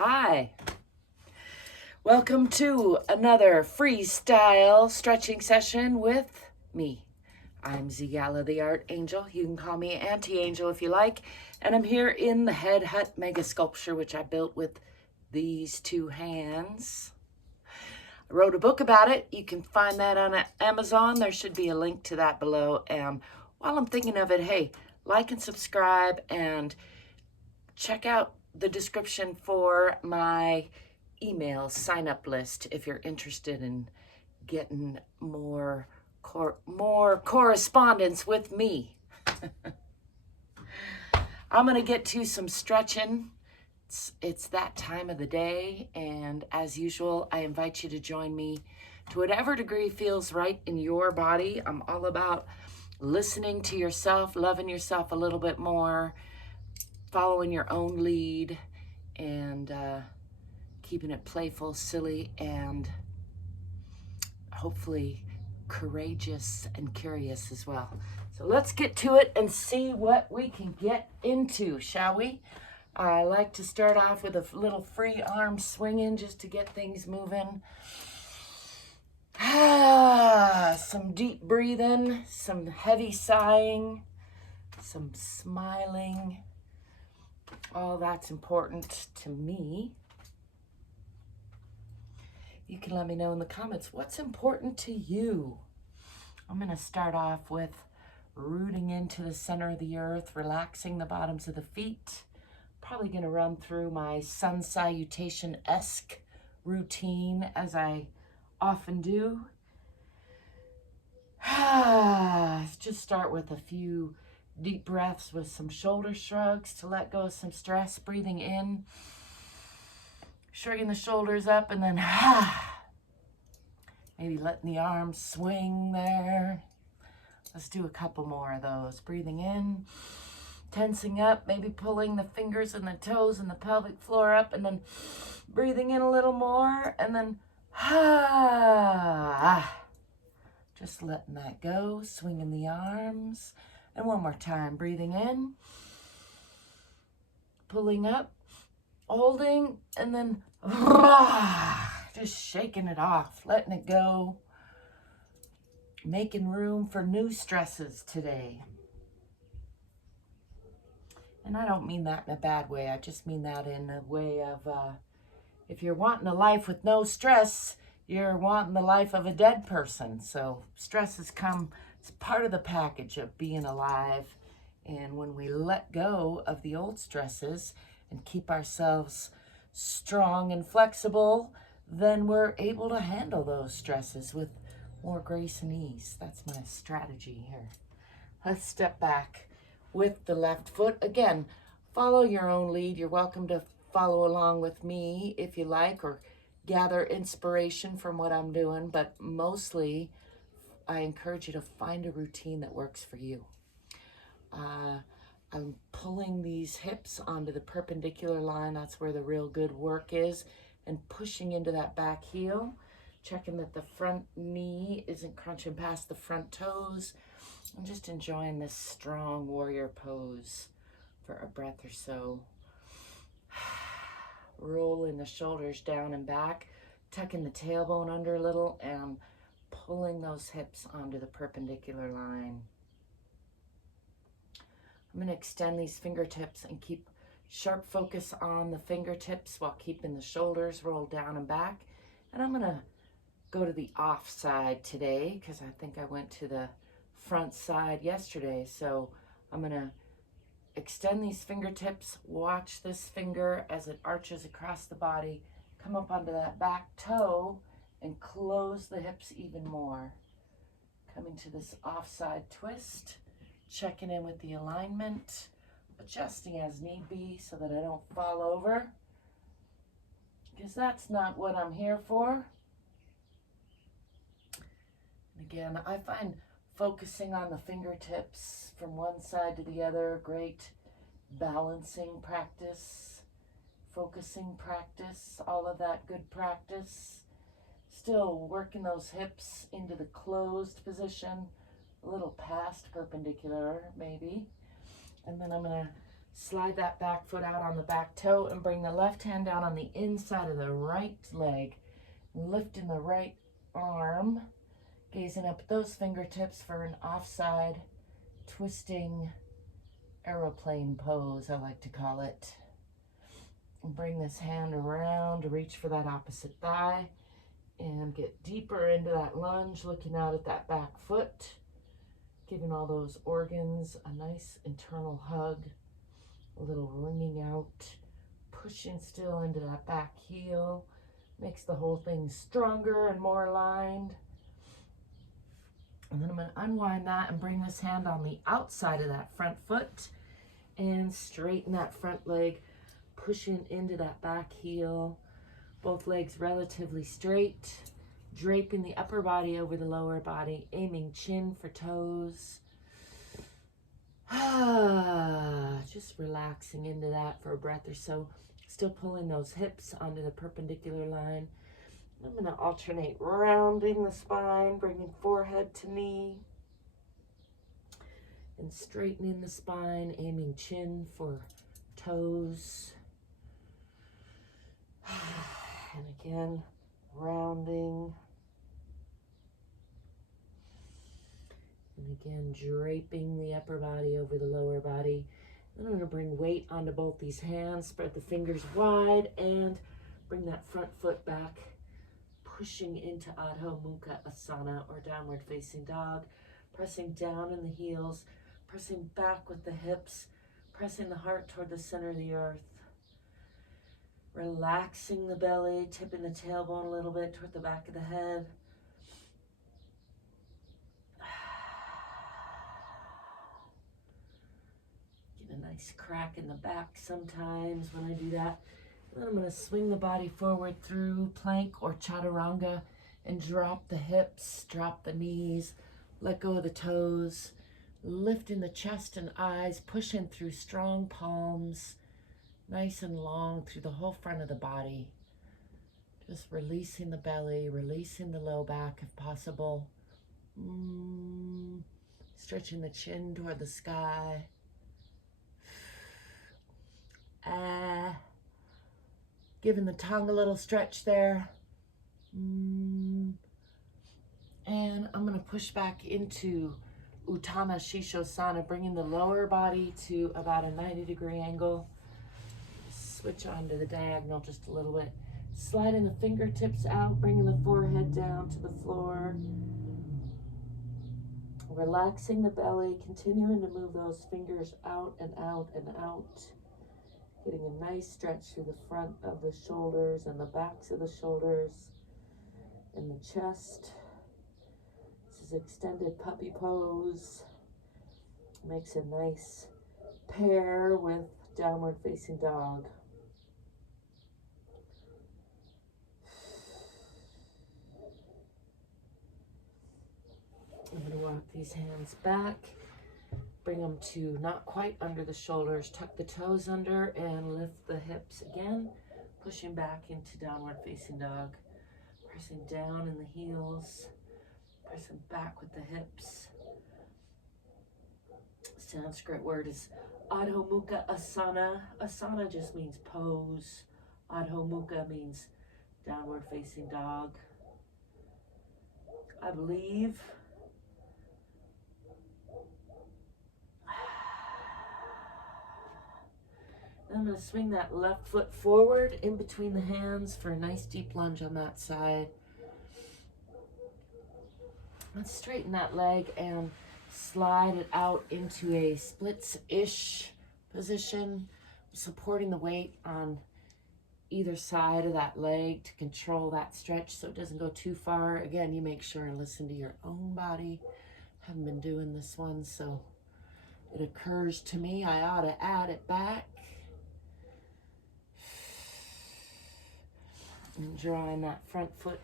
Hi, welcome to another freestyle stretching session with me. I'm ZGala the Art Angel. You can call me Auntie Angel if you like. And I'm here in the Head Hutt Mega-Sculpture, which I built with these two hands. I wrote a book about it. You can find that on Amazon. There should be a link to that below. And while I'm thinking of it, hey, like and subscribe and check out the description for my email sign-up list if you're interested in getting more correspondence with me. I'm gonna get to some stretching. It's that time of the day, and as usual, I invite you to join me to whatever degree feels right in your body. I'm all about listening to yourself, loving yourself a little bit more, following your own lead, and keeping it playful, silly, and hopefully courageous and curious as well. So let's get to it and see what we can get into, shall we? I like to start off with a little free arm swinging just to get things moving. Some deep breathing, some heavy sighing, some smiling. All that's important to me. You can let me know in the comments what's important to you. I'm going to start off with rooting into the center of the earth, relaxing the bottoms of the feet. Probably going to run through my sun salutation-esque routine as I often do. Just start with a few deep breaths with some shoulder shrugs to let go of some stress. Breathing in, shrugging the shoulders up, and then maybe letting the arms swing there. Let's do a couple more of those. Breathing in, tensing up, maybe pulling the fingers and the toes and the pelvic floor up, and then breathing in a little more, and then just letting that go, swinging the arms. And one more time, breathing in, pulling up, holding, and then just shaking it off, letting it go, making room for new stresses today. And I don't mean that in a bad way. I just mean that in a way of if you're wanting a life with no stress, you're wanting the life of a dead person. So stress has come, it's part of the package of being alive. And when we let go of the old stresses and keep ourselves strong and flexible, then we're able to handle those stresses with more grace and ease. That's my strategy here. Let's step back with the left foot. Again, follow your own lead. You're welcome to follow along with me if you like, or gather inspiration from what I'm doing, but mostly I encourage you to find a routine that works for you. I'm pulling these hips onto the perpendicular line. That's where the real good work is, and pushing into that back heel, checking that the front knee isn't crunching past the front toes. I'm just enjoying this strong warrior pose for a breath or so. Rolling the shoulders down and back, tucking the tailbone under a little, and pulling those hips onto the perpendicular line. I'm going to extend these fingertips and keep sharp focus on the fingertips while keeping the shoulders rolled down and back. And I'm going to go to the off side today because I think I went to the front side yesterday. So I'm going to extend these fingertips, watch this finger as it arches across the body, come up onto that back toe and close the hips even more. Coming to this offside twist, checking in with the alignment, adjusting as need be so that I don't fall over, because that's not what I'm here for. And again, I find focusing on the fingertips from one side to the other, great balancing practice, focusing practice, all of that good practice. Still working those hips into the closed position, a little past perpendicular maybe. And then I'm going to Slide that back foot out on the back toe and bring the left hand down on the inside of the right leg. Lifting the right arm, gazing up at those fingertips for an offside twisting aeroplane pose, I like to call it. And bring this hand around to reach for that opposite thigh and get deeper into that lunge, looking out at that back foot, giving all those organs a nice internal hug, a little wringing out, pushing still into that back heel, makes the whole thing stronger and more aligned. And then I'm going to unwind that and bring this hand on the outside of that front foot and straighten that front leg, pushing into that back heel. Both legs relatively straight, draping the upper body over the lower body, aiming chin for toes. Just relaxing into that for a breath or so. Still pulling those hips onto the perpendicular line. I'm going to alternate rounding the spine, bringing forehead to knee, and straightening the spine, aiming chin for toes. And again, rounding. And again, draping the upper body over the lower body. Then I'm going to bring weight onto both these hands, spread the fingers wide, and bring that front foot back, pushing into Adho Mukha Asana, or downward facing dog, pressing down in the heels, pressing back with the hips, pressing the heart toward the center of the earth. Relaxing the belly, tipping the tailbone a little bit toward the back of the head. Get a nice crack in the back sometimes when I do that. And then I'm going to swing the body forward through plank or chaturanga and drop the hips, drop the knees, let go of the toes, lifting the chest and eyes, pushing through strong palms, nice and long through the whole front of the body. Just releasing the belly, releasing the low back if possible. Stretching the chin toward the sky. Giving the tongue a little stretch there. And I'm going to push back into Utthana Shishosana, bringing the lower body to about a 90-degree angle. Switch onto the diagonal just a little bit. Sliding the fingertips out, bringing the forehead down to the floor. Relaxing the belly, continuing to move those fingers out and out and out. Getting a nice stretch through the front of the shoulders and the backs of the shoulders and the chest. This is extended puppy pose. Makes a nice pair with downward facing dog. I'm going to walk these hands back. Bring them to not quite under the shoulders. Tuck the toes under and lift the hips again. Pushing back into downward facing dog. Pressing down in the heels. Pressing back with the hips. Sanskrit word is Adho Mukha Asana. Asana just means pose. Adho Mukha means downward facing dog. I believe. I'm going to swing that left foot forward in between the hands for a nice deep lunge on that side. Let's straighten that leg and slide it out into a splits-ish position, supporting the weight on either side of that leg to control that stretch so it doesn't go too far. Again, you make sure and listen to your own body. Haven't been doing this one, so it occurs to me I ought to add it back. And drawing that front foot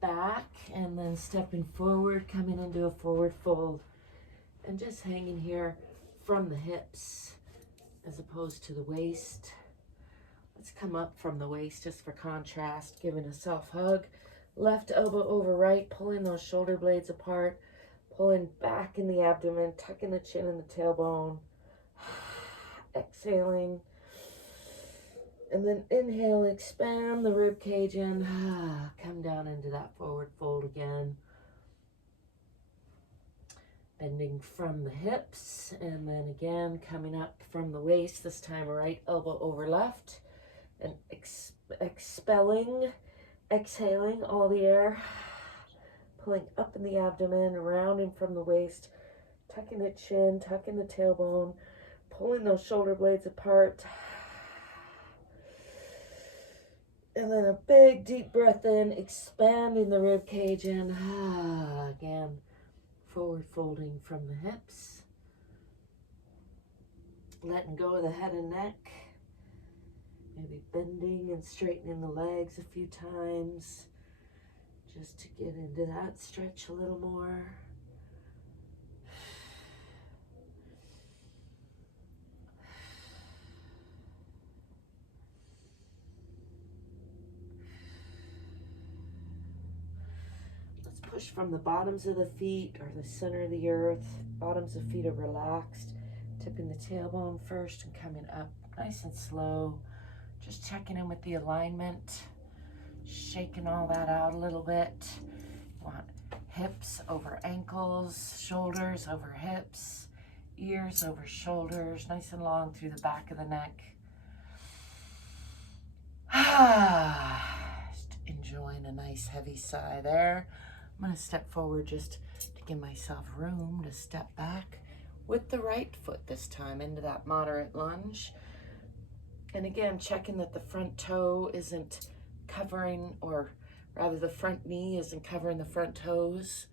back and then stepping forward, coming into a forward fold. And just hanging here from the hips as opposed to the waist. Let's come up from the waist just for contrast, giving a self hug. Left elbow over right, pulling those shoulder blades apart, pulling back in the abdomen, tucking the chin and the tailbone. exhaling. And then inhale, expand the rib cage in. Come down into that forward fold again. Bending from the hips, and then again coming up from the waist, this time right elbow over left, and exhaling all the air, pulling up in the abdomen, rounding from the waist, tucking the chin, tucking the tailbone, pulling those shoulder blades apart. And then a big deep breath in, expanding the rib cage in. Again, forward folding from the hips. Letting go of the head and neck. Maybe bending and straightening the legs a few times, just to get into that stretch a little more. Push from the bottoms of the feet or the center of the earth. Bottoms of feet are relaxed. Tipping the tailbone first and coming up nice and slow. Just checking in with the alignment. Shaking all that out a little bit. Want hips over ankles, shoulders over hips, ears over shoulders, nice and long through the back of the neck. Just enjoying a nice heavy sigh there. I'm going to step forward just to give myself room to step back with the right foot this time into that moderate lunge. And again, checking that the front toe isn't covering, or rather the front knee isn't covering the front toes.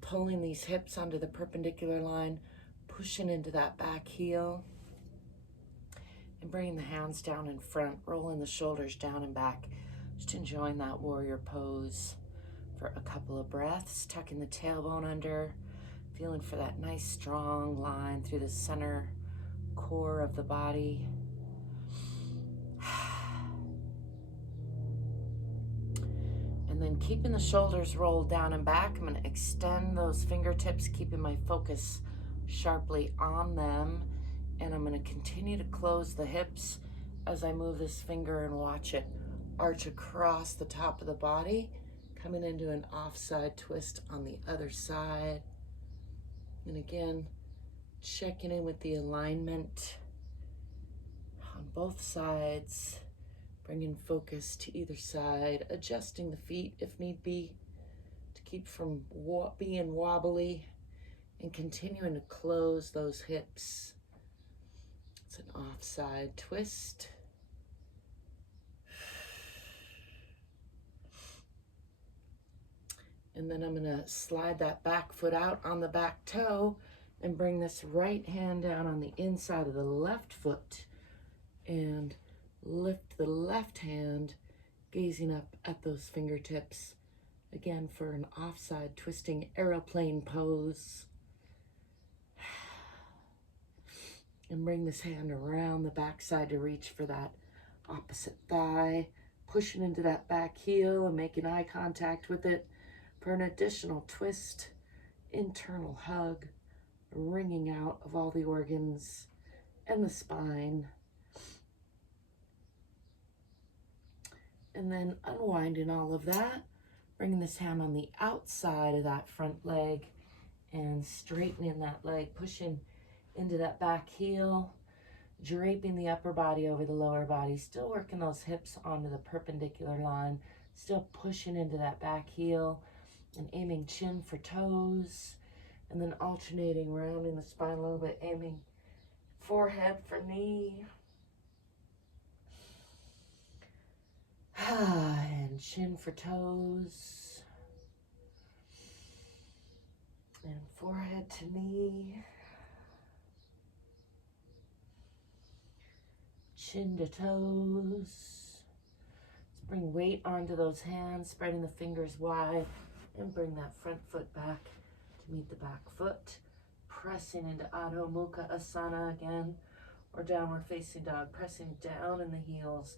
Pulling these hips onto the perpendicular line, pushing into that back heel. And bringing the hands down in front, rolling the shoulders down and back. Just enjoying that warrior pose for a couple of breaths, tucking the tailbone under, feeling for that nice strong line through the center core of the body. And then keeping the shoulders rolled down and back, I'm going to extend those fingertips, keeping my focus sharply on them. And I'm going to continue to close the hips as I move this finger and watch it arch across the top of the body, coming into an offside twist on the other side. And again, checking in with the alignment on both sides, bringing focus to either side, adjusting the feet if need be to keep from being wobbly, and continuing to close those hips. It's an offside twist. And then I'm going to slide that back foot out on the back toe and bring this right hand down on the inside of the left foot and lift the left hand, gazing up at those fingertips, again for an offside twisting aeroplane pose. And bring this hand around the backside to reach for that opposite thigh, pushing into that back heel and making eye contact with it for an additional twist, internal hug, wringing out of all the organs and the spine. And then unwinding all of that, bringing this hand on the outside of that front leg and straightening that leg, pushing into that back heel, draping the upper body over the lower body, still working those hips onto the perpendicular line, still pushing into that back heel and aiming chin for toes, and then alternating, rounding the spine a little bit, aiming forehead for knee. And chin for toes. And forehead to knee. Chin to toes. Let's bring weight onto those hands, spreading the fingers wide, and bring that front foot back to meet the back foot. Pressing into Adho Mukha Asana again, or downward facing dog, pressing down in the heels,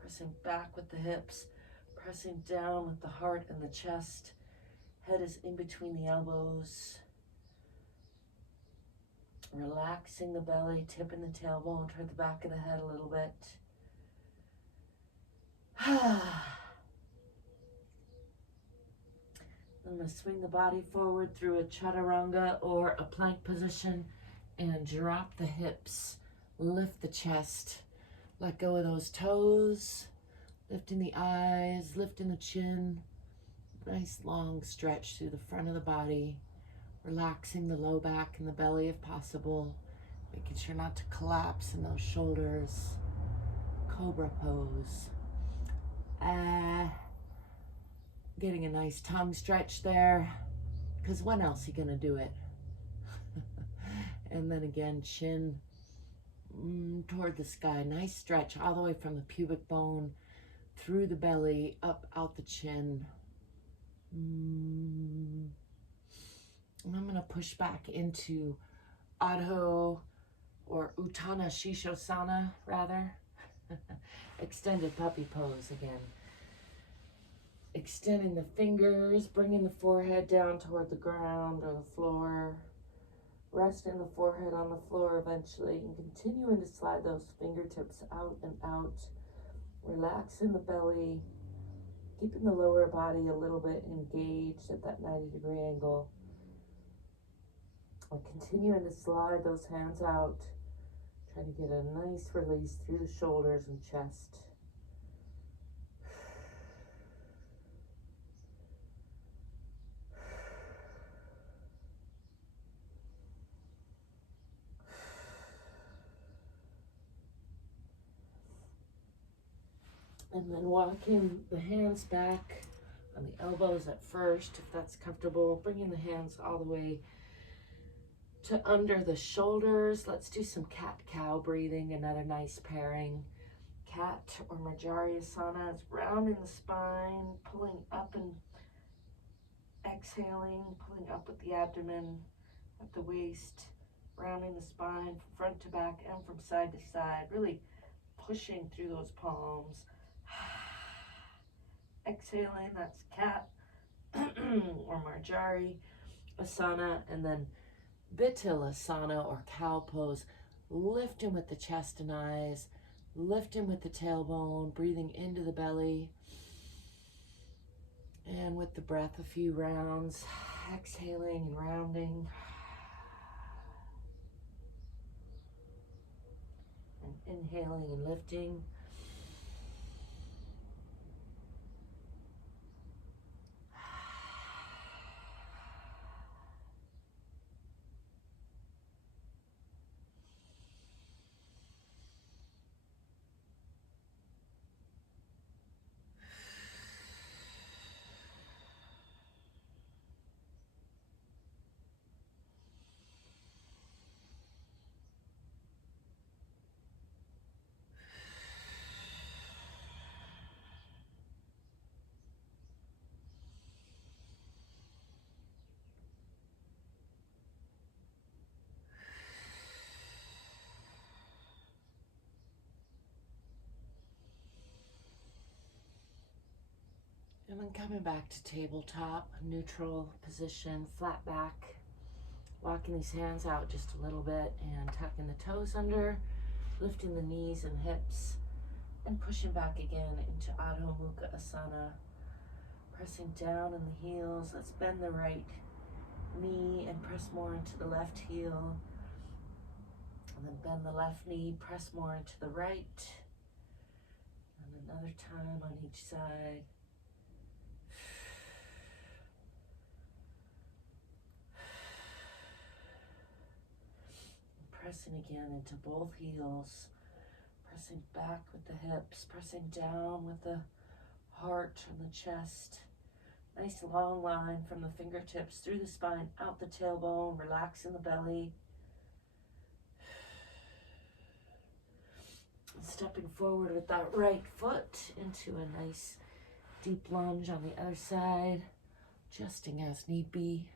pressing back with the hips, pressing down with the heart and the chest. Head is in between the elbows. Relaxing the belly, tipping the tailbone toward the back of the head a little bit. I'm going to swing the body forward through a chaturanga or a plank position and drop the hips, lift the chest, let go of those toes, lifting the eyes, lifting the chin. Nice long stretch through the front of the body, relaxing the low back and the belly if possible, making sure not to collapse in those shoulders. Cobra pose. Getting a nice tongue stretch there, because when else are you going to do it? And then again, chin toward the sky. Nice stretch all the way from the pubic bone through the belly, up out the chin. And I'm going to push back into Adho or Uttana Shishosana, rather. Extended puppy pose again. Extending the fingers, bringing the forehead down toward the ground or the floor. Resting the forehead on the floor eventually, and continuing to slide those fingertips out and out. Relaxing the belly, keeping the lower body a little bit engaged at that 90-degree angle. And continuing to slide those hands out, trying to get a nice release through the shoulders and chest. And then walking the hands back on the elbows at first, if that's comfortable. Bringing the hands all the way to under the shoulders. Let's do some cat-cow breathing, another nice pairing. Cat or Marjariasana is rounding the spine, pulling up and exhaling, pulling up with the abdomen at the waist, rounding the spine from front to back and from side to side, really pushing through those palms. Exhaling, that's cat or Marjari Asana, and then Vital-asana or cow pose, lifting with the chest and eyes, lifting with the tailbone, breathing into the belly, and with the breath a few rounds, exhaling and rounding, and inhaling and lifting. And then coming back to tabletop, neutral position, flat back, walking these hands out just a little bit and tucking the toes under, lifting the knees and hips, and pushing back again into Adho Mukha Asana, pressing down in the heels. Let's bend the right knee and press more into the left heel, and then bend the left knee, press more into the right, and another time on each side. Pressing again into both heels, pressing back with the hips, pressing down with the heart and the chest. Nice long line from the fingertips through the spine, out the tailbone, relaxing the belly. Stepping forward with that right foot into a nice deep lunge on the other side, adjusting as need be.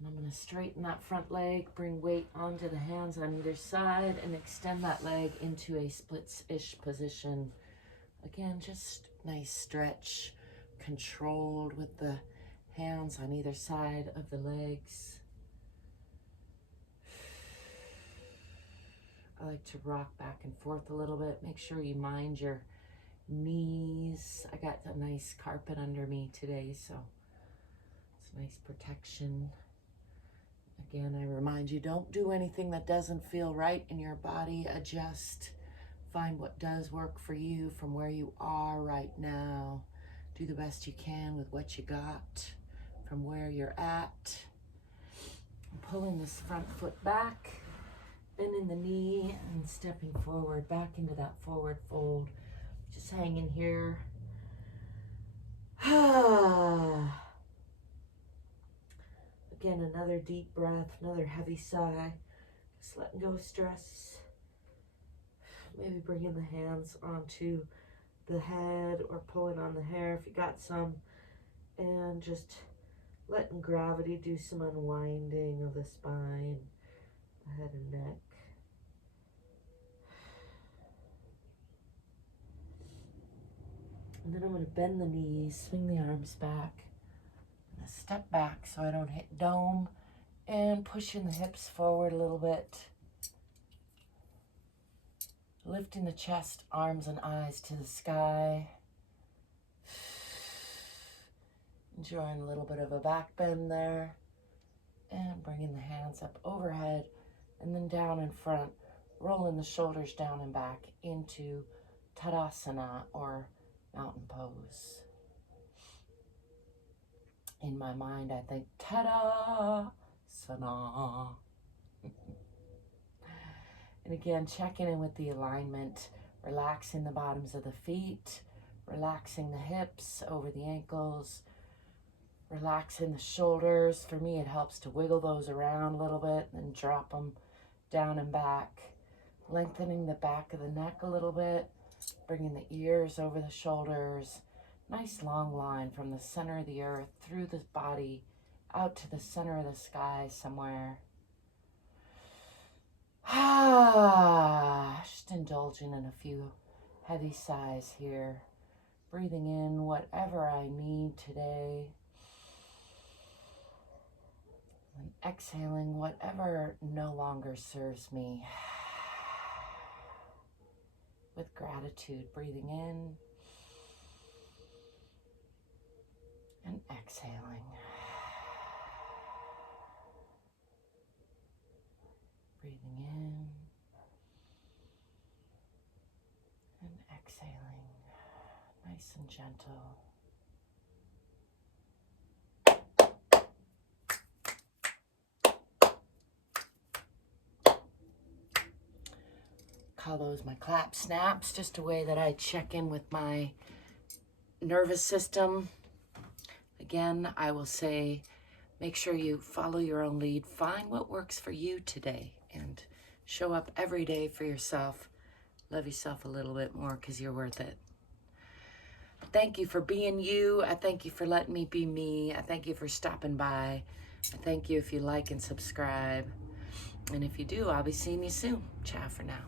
And I'm going to straighten that front leg, bring weight onto the hands on either side, and extend that leg into a splits-ish position. Again, just nice stretch, controlled with the Hands on either side of the legs. I like to rock back and forth a little bit. Make sure you mind your knees. I got a nice carpet under me today, so it's nice protection. Again, I remind you, don't do anything that doesn't feel right in your body. Adjust. Find what does work for you from where you are right now. Do the best you can with what you got from where you're at. I'm pulling this front foot back, bending the knee and stepping forward, back into that forward fold. Just hanging here. Again, another deep breath, another heavy sigh. Just letting go of stress. Maybe bringing the hands onto the head or pulling on the hair if you got some. And just letting gravity do some unwinding of the spine, the head and neck. And then I'm going to bend the knees, swing the arms back. I'm going to step back so I don't hit dome, and pushing the hips forward a little bit. Lifting the chest, arms and eyes to the sky. Enjoying a little bit of a back bend there. And bringing the hands up overhead and then down in front. Rolling the shoulders down and back into Tadasana, or mountain pose. In my mind, I think Tadasana. And again, checking in with the alignment, relaxing the bottoms of the feet, relaxing the hips over the ankles, relaxing the shoulders. For me, it helps to wiggle those around a little bit and drop them down and back. Lengthening the back of the neck a little bit, bringing the ears over the shoulders. Nice long line from the center of the earth through the body out to the center of the sky somewhere. Just indulging in a few heavy sighs here. Breathing in whatever I need today. And exhaling whatever no longer serves me. With gratitude, breathing in and exhaling. Breathing in and exhaling, nice and gentle. Call those my clap snaps, just a way that I check in with my nervous system. Again, I will say, make sure you follow your own lead. Find what works for you today and show up every day for yourself. Love yourself a little bit more because you're worth it. Thank you for being you. I thank you for letting me be me. I thank you for stopping by. I thank you if you like and subscribe. And if you do, I'll be seeing you soon. Ciao for now.